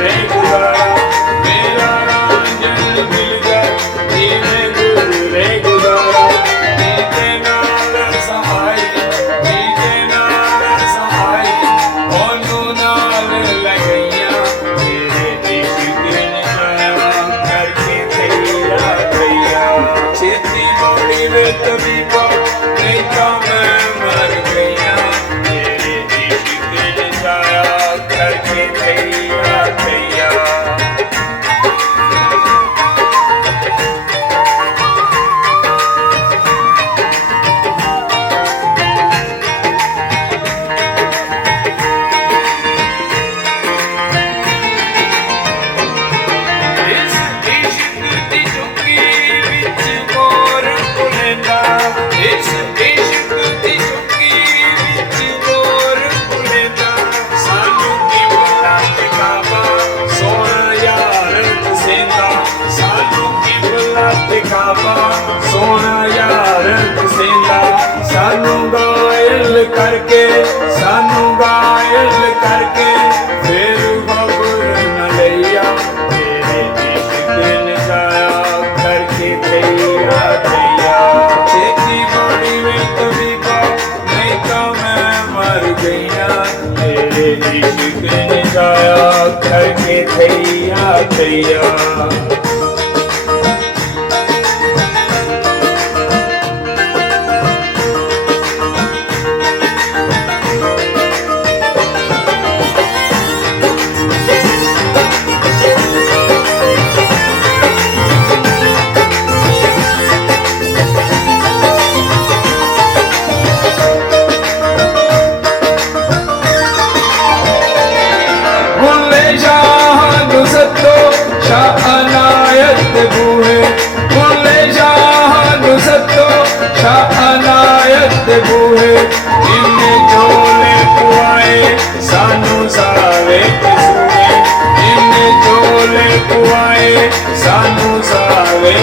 रे गुजारा मेरा रांझण मिल जाए जिवें गुजरे गुजारा नीते नाल सहाई नीते नाल सहाई ओनू नाल लगइयां तेरे इश्क निशाया करके थैया थैया छेती बड़ी वे तबीबा नहीं तो मैं मर गया तेरे इश्क निशाया करके थैया थैया इस इश्क दी चुकी विच बोर कुलेंदा इस इश्क दी चुकी विच बोर कुलेंदा सानू की बुला ते काबा सोना यार तुसेंदा सानू की बुला ते काबा सोना यार तुसेंदा सानू गायल करके फिर बबुर न लैया तेरे इश्क नचाया करके थैया थैया छेती बड़ी वे तबीबा नहीं तो मैं मर गया तेरे इश्क नचाया करके थैया थैया भुल्ले शाह सत्तो शाह अनायत बूहे भुल्ले शाह सत्तो शाह अनायत बूहे इन्हें झोले पुआए सानू सावे किसूए इन्हें झोले पुआए सानू सावे